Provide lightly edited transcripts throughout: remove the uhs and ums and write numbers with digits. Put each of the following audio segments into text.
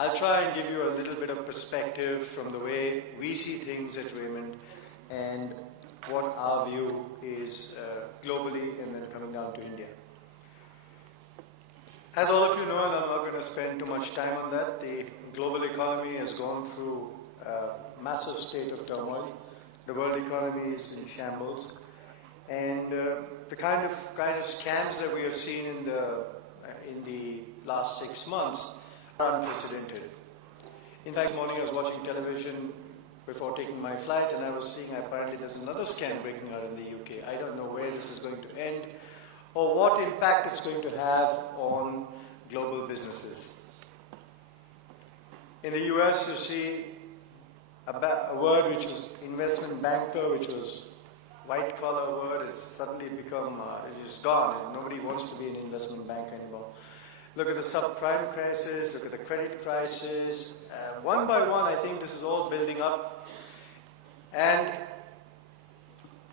I'll try and give you a little bit of perspective from the way we see things at Raymond and what our view is globally and then coming down to India. As all of you know, and I'm not going to spend too much time on that, the global economy has gone through a massive state of turmoil. The world economy is in shambles. And the kind of scams that we have seen in the last 6 months are unprecedented. In fact, this morning I was watching television before taking my flight, and I was seeing apparently there's another scam breaking out in the UK. I don't know where this is going to end or what impact it's going to have on global businesses. In the US, you see a word which was investment banker, which was white-collar word. It's suddenly become, it's gone. Nobody wants to be an investment banker anymore. Look at the subprime crisis, look at the credit crisis. One by one, I think this is all building up. And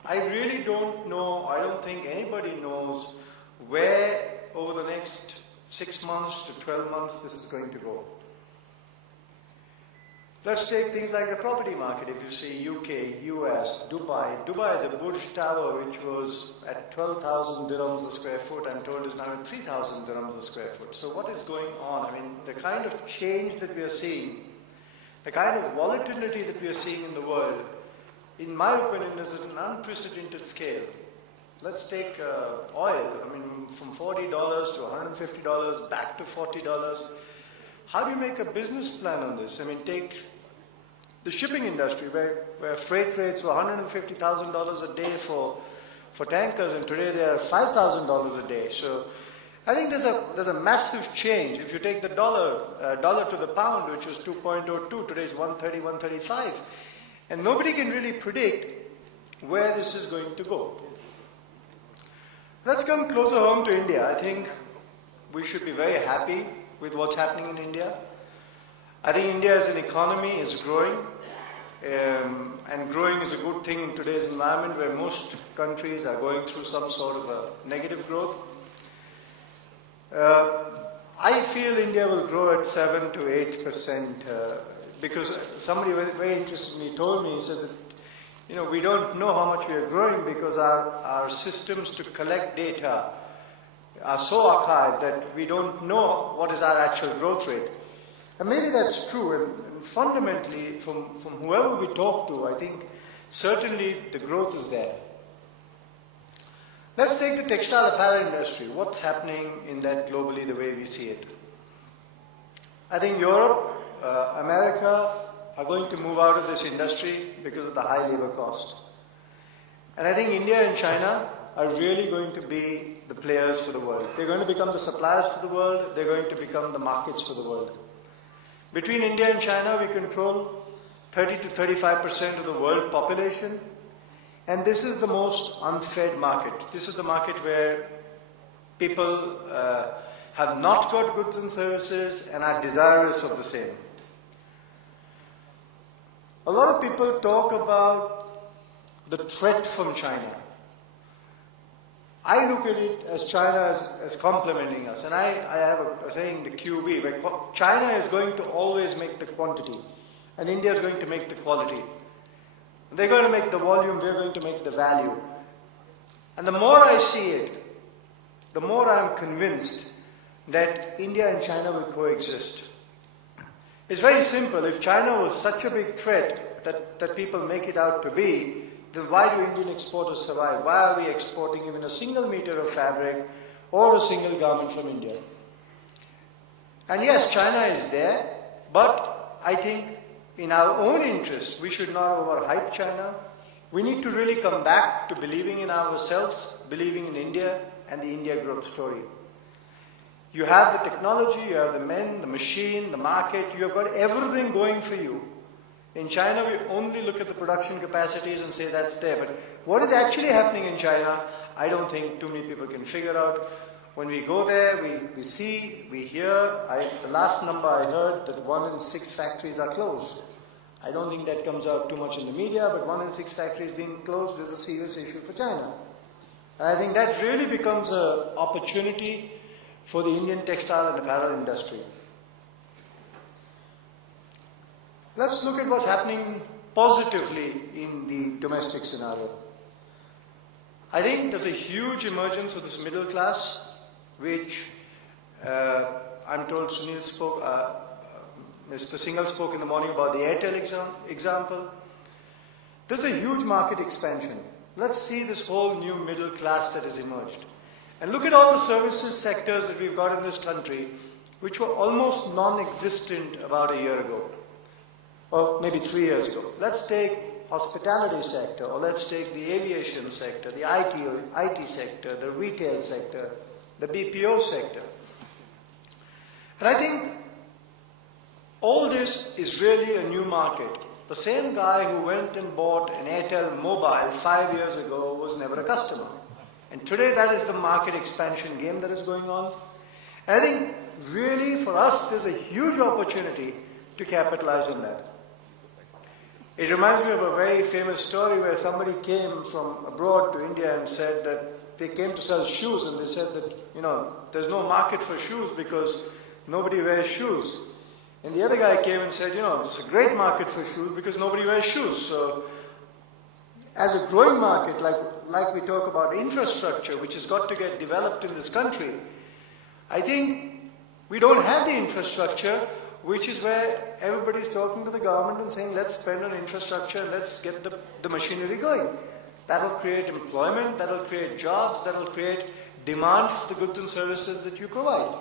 I really don't know, I don't think anybody knows where over the next 6 months to 12 months this is going to go. Let's take things like the property market. If you see UK, US, Dubai, the Burj Tower, which was at 12,000 dirhams a square foot, I'm told is now at 3,000 dirhams a square foot. So what is going on? I mean, the kind of change that we are seeing, the kind of volatility that we are seeing in the world, in my opinion, is at an unprecedented scale. Let's take oil. I mean, from $40 to $150, back to $40. How do you make a business plan on this? I mean, take the shipping industry, where freight rates were $150,000 a day for tankers, and today they are $5,000 a day. So I think there's a massive change. If you take the dollar to the pound, which was 2.02, today is 130, 135. And nobody can really predict where this is going to go. Let's come closer home to India. I think we should be very happy with what's happening in India. I think India as an economy is growing, and growing is a good thing in today's environment where most countries are going through some sort of a negative growth. I feel India will grow at 7 to 8% because somebody very interestingly told me, he said that, you know, we don't know how much we are growing because our systems to collect data are so archaic that we don't know what is our actual growth rate. And maybe that's true, and fundamentally, from whoever we talk to, I think certainly the growth is there. Let's take the textile apparel industry. What's happening in that globally the way we see it? I think Europe, America are going to move out of this industry because of the high labor cost. And I think India and China are really going to be the players for the world. They're going to become the suppliers for the world. They're going to become the markets for the world. Between India and China, we control 30 to 35% of the world population. And this is the most unfed market. This is the market where people have not got goods and services and are desirous of the same. A lot of people talk about the threat from China. I look at it as China as complementing us. And I have a saying, the QB, where China is going to always make the quantity and India is going to make the quality. They're going to make the volume, we're going to make the value. And the more I see it, the more I'm convinced that India and China will coexist. It's very simple. If China was such a big threat that people make it out to be, then why do Indian exporters survive? Why are we exporting even a single meter of fabric or a single garment from India? And yes, China is there, but I think in our own interest, we should not overhype China. We need to really come back to believing in ourselves, believing in India and the India growth story. You have the technology, you have the men, the machine, the market, you have got everything going for you. In China, we only look at the production capacities and say that's there. But what is actually happening in China, I don't think too many people can figure out. When we go there, we see, we hear. The last number I heard that 1 in 6 factories are closed. I don't think that comes out too much in the media, but 1 in 6 factories being closed is a serious issue for China. And I think that really becomes an opportunity for the Indian textile and apparel industry. Let's look at what's happening positively in the domestic scenario. I think there's a huge emergence of this middle class, which I'm told Sunil spoke, Mr. Singhal spoke in the morning about the Airtel example. There's a huge market expansion. Let's see this whole new middle class that has emerged. And look at all the services sectors that we've got in this country, which were almost non-existent about a year ago, or maybe 3 years ago. Let's take hospitality sector, or let's take the aviation sector, the IT sector, the retail sector, the BPO sector. And I think all this is really a new market. The same guy who went and bought an Airtel mobile 5 years ago was never a customer. And today that is the market expansion game that is going on. And I think really for us there's a huge opportunity to capitalize on that. It reminds me of a very famous story where somebody came from abroad to India and said that they came to sell shoes, and they said that, you know, there's no market for shoes because nobody wears shoes. And the other guy came and said, you know, it's a great market for shoes because nobody wears shoes. So as a growing market, like we talk about infrastructure, which has got to get developed in this country, I think we don't have the infrastructure, which is where everybody's talking to the government and saying, let's spend on infrastructure, let's get the machinery going. That'll create employment, that'll create jobs, that'll create demand for the goods and services that you provide.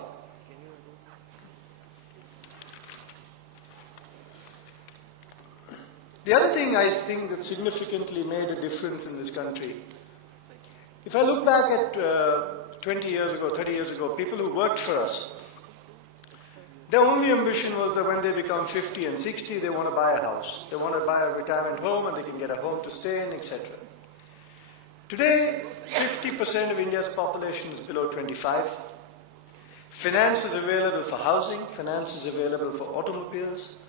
The other thing I think that significantly made a difference in this country, if I look back at 20 years ago, 30 years ago, people who worked for us, their only ambition was that when they become 50 and 60, they want to buy a house. They want to buy a retirement home and they can get a home to stay in, etc. Today, 50% of India's population is below 25. Finance is available for housing. Finance is available for automobiles.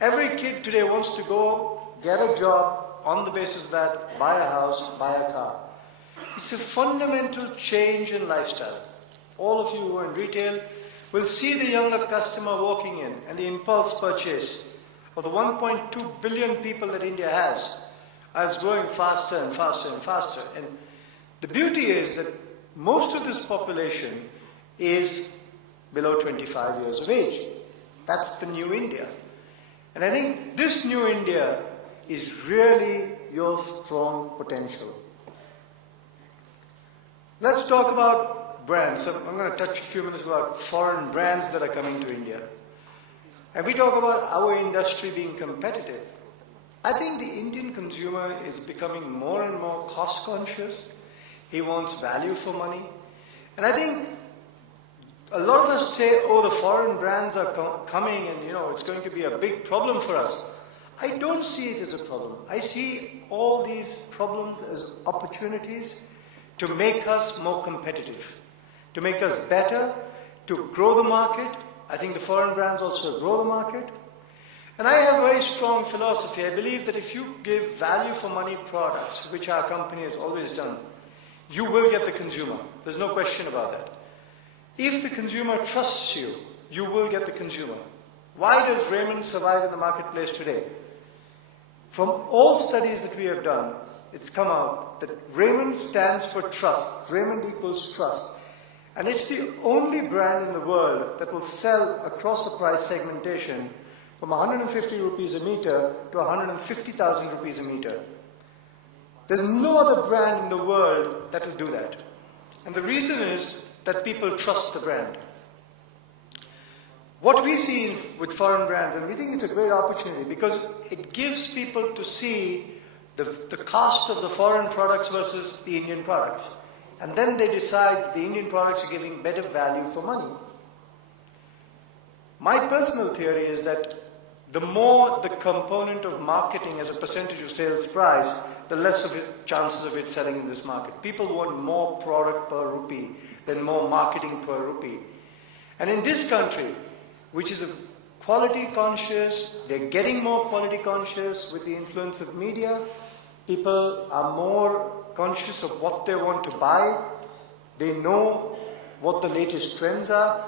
Every kid today wants to go get a job on the basis of that, buy a house, buy a car. It's a fundamental change in lifestyle. All of you who are in retail will see the younger customer walking in, and the impulse purchase of the 1.2 billion people that India has is growing faster and faster and faster. And the beauty is that most of this population is below 25 years of age. That's the new India. And I think this new India is really your strong potential. Let's talk about brands. So I'm going to touch a few minutes about foreign brands that are coming to India. And we talk about our industry being competitive. I think the Indian consumer is becoming more and more cost conscious. He wants value for money. And I think a lot of us say, oh, the foreign brands are coming and, you know, it's going to be a big problem for us. I don't see it as a problem. I see all these problems as opportunities to make us more competitive, to make us better, to grow the market. I think the foreign brands also grow the market. And I have a very strong philosophy. I believe that if you give value for money products, which our company has always done, you will get the consumer. There's no question about that. If the consumer trusts you, you will get the consumer. Why does Raymond survive in the marketplace today? From all studies that we have done, it's come out that Raymond stands for trust. Raymond equals trust. And it's the only brand in the world that will sell across the price segmentation from 150 rupees a meter to 150,000 rupees a meter. There's no other brand in the world that will do that. And the reason is that people trust the brand. What we see with foreign brands, and we think it's a great opportunity because it gives people to see the cost of the foreign products versus the Indian products. And then they decide the Indian products are giving better value for money. My personal theory is that the more the component of marketing as a percentage of sales price, the less of chances of it selling in this market. People want more product per rupee than more marketing per rupee. And in this country, which is a quality conscious, they're getting more quality conscious with the influence of media. People are more conscious of what they want to buy. They know what the latest trends are.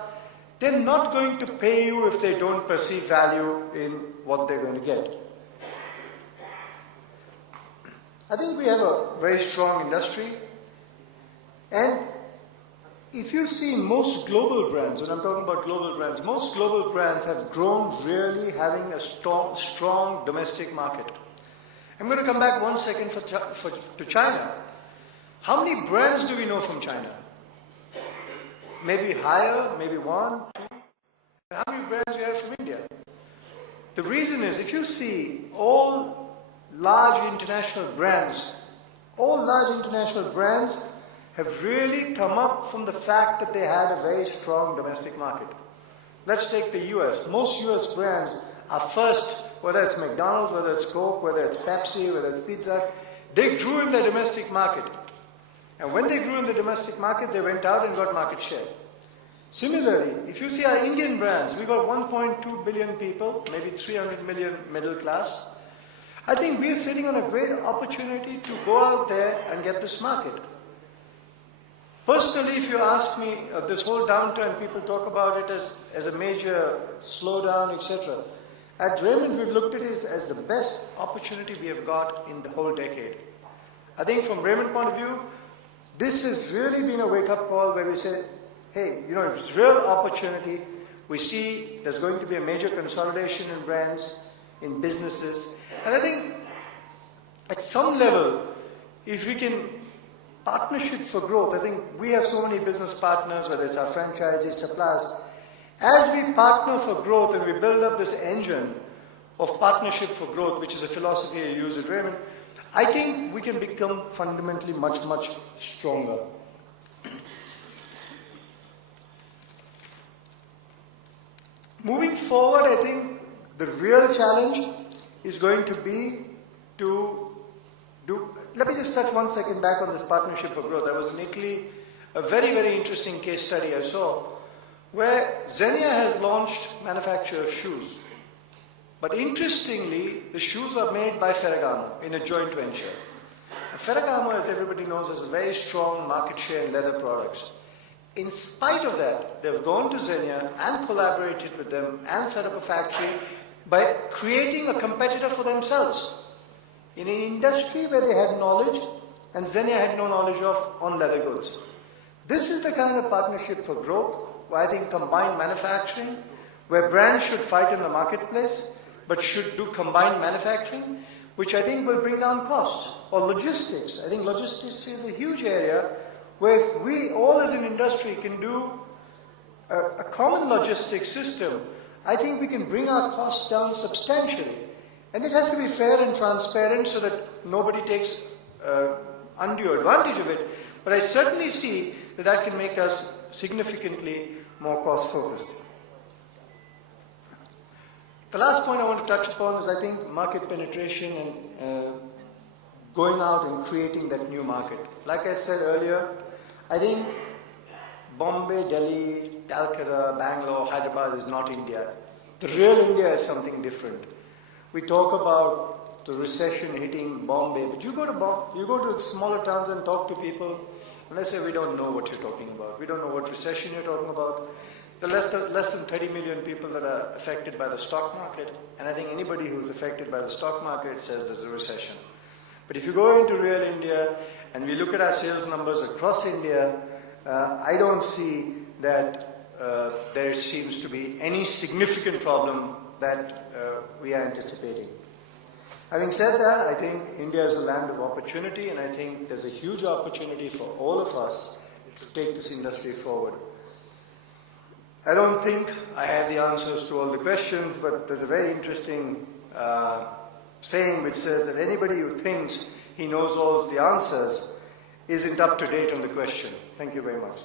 they're not going to pay you if they don't perceive value in what they're going to get. I think we have a very strong industry, and if you see most global brands, when I'm talking about global brands, most global brands have grown really having a strong domestic market. I'm going to come back 1 second to China. How many brands do we know from China? Maybe higher, maybe 1, 2. How many brands do you have from India? The reason is, if you see all large international brands have really come up from the fact that they had a very strong domestic market. Let's take the US. Most US brands are first, whether it's McDonald's, whether it's Coke, whether it's Pepsi, whether it's Pizza, they grew in the domestic market. And when they grew in the domestic market, they went out and got market share. Similarly, if you see our Indian brands, we got 1.2 billion people, maybe 300 million middle class. I think we are sitting on a great opportunity to go out there and get this market. Personally, if you ask me, this whole downturn, people talk about it as a major slowdown, etc. At Raymond, we've looked at it as the best opportunity we have got in the whole decade. I think from Raymond point of view, this has really been a wake-up call where we say, hey, it's real opportunity. We see there's going to be a major consolidation in brands, in businesses. And I think at some level, if we can partnership for growth, I think we have so many business partners, whether it's our franchisees, suppliers. As we partner for growth and we build up this engine of partnership for growth, which is a philosophy I use at Raymond, I think we can become fundamentally much, much stronger. Moving forward, I think the real challenge is going to be to let me just touch 1 second back on this partnership for growth. I was in Italy, a very, very interesting case study I saw, where Xenia has launched manufacture of shoes. But interestingly, the shoes are made by Ferragamo in a joint venture. Ferragamo, as everybody knows, has a very strong market share in leather products. In spite of that, they've gone to Xenia and collaborated with them and set up a factory by creating a competitor for themselves in an industry where they had knowledge and Xenia had no knowledge of on leather goods. This is the kind of partnership for growth where I think combined manufacturing, where brands should fight in the marketplace but should do combined manufacturing, which I think will bring down costs. Or logistics. I think logistics is a huge area where we all as an industry can do a common logistics system. I think we can bring our costs down substantially. And it has to be fair and transparent so that nobody takes undue advantage of it. But I certainly see that that can make us significantly more cost focused. The last point I want to touch upon is I think market penetration and going out and creating that new market. Like I said earlier, I think Bombay, Delhi, Calcutta, Bangalore, Hyderabad is not India. The real India is something different. We talk about the recession hitting Bombay, but you go to smaller towns and talk to people, and they say, we don't know what you're talking about. We don't know what recession you're talking about. There are less than 30 million people that are affected by the stock market, and I think anybody who's affected by the stock market says there's a recession. But if you go into real India, and we look at our sales numbers across India, I don't see that there seems to be any significant problem that we are anticipating. Having said that, I think India is a land of opportunity, and I think there's a huge opportunity for all of us to take this industry forward. I don't think I have the answers to all the questions, but there's a very interesting saying which says that anybody who thinks he knows all the answers isn't up to date on the question. Thank you very much.